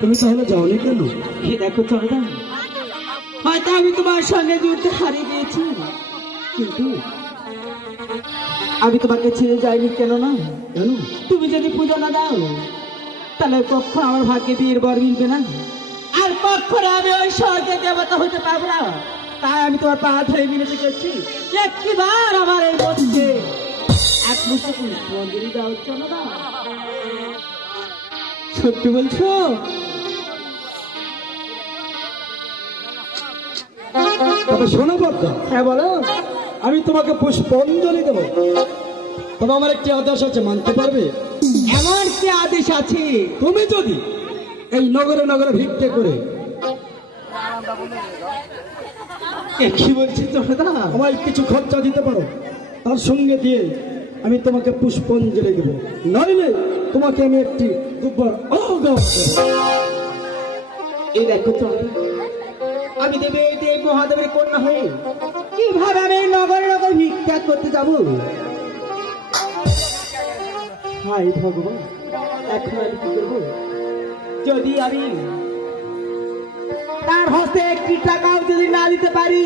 তুমি তাহলে যাওনি কেন? দেখো চরদা, হয়তো আমি তোমার সঙ্গে যুদ্ধে হারিয়ে গিয়েছি, কিন্তু আমি তোমাকে ছেড়ে যাইনি। কেন না? কেন? তুমি যদি পুজো না দাও তাহলে কখনো আমার ভাগ্যে বিয়ের বর মিলবে না, আর কখনো আমি ওই স্বর্গে দেবতা হতে পারবো না। তাই আমি তোমার পা ধরে মিনতি করছি, একবার আমার এই মধ্যে এক মুহূর্তে মন্দিরে দাও চরদা। সত্যি বলছো? তবে শোনো বর্দা। হ্যাঁ বলো। আমি তোমাকে পুষ্পাঞ্জলি দেবো। তবে আমার একটি আদেশ আছে, মানতে পারবে? এমন কি আদেশ আছে? তুমি যদি এই নগরে নগরে ভিক্ষে করে কি বলছি জনদা? আমায় কিছু খরচা দিতে পারো, তার সঙ্গে দিয়ে আমি তোমাকে পুষ্পাঞ্জলি দেবো। নইলে তোমাকে আমি একটি দুবার এই দেখো জনদা, আমি দেব মহাদেবের কন্যা হয়ে কিভাবে আমি নগরে নগর ভিক্ষা করতে যাব? হায় ভগবান, এখন আমি কি করবো? যদি আমি তার হস্তে একটি টাকাও যদি না দিতে পারি,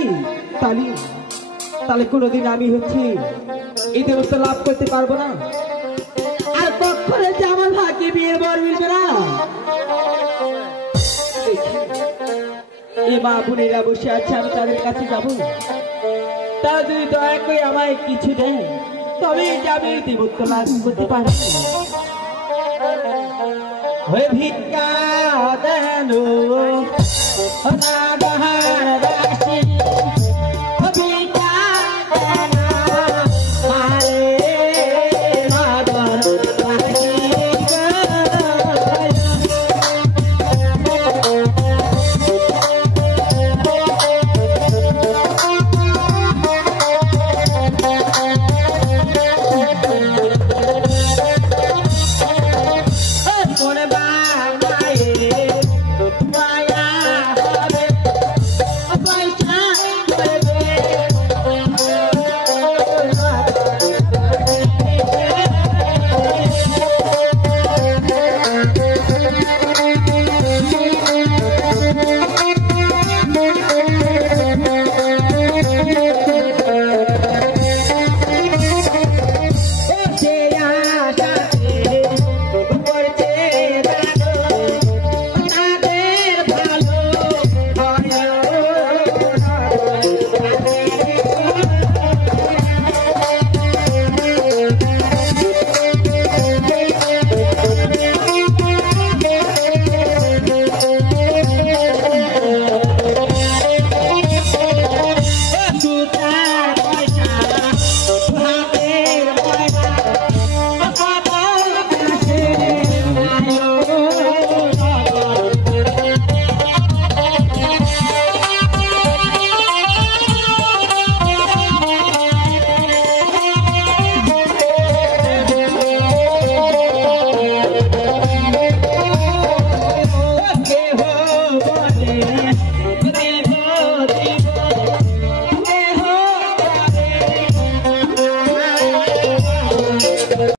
তাহলে কোনোদিন আমি এই দেবস্থা লাভ করতে পারবো না। আর কখনো যে আমার ভাগ্যে বিয়ের বর মিলবে না। এই মা বোনেরা বসে আছে, আমি তাদের কাছে যাবো। তারা যদি দয়া করে আমায় কিছু দেয়, তবে যে আমি দেবত্ব লাভ করতে পারি। হয়ে ভিক্ষা দেন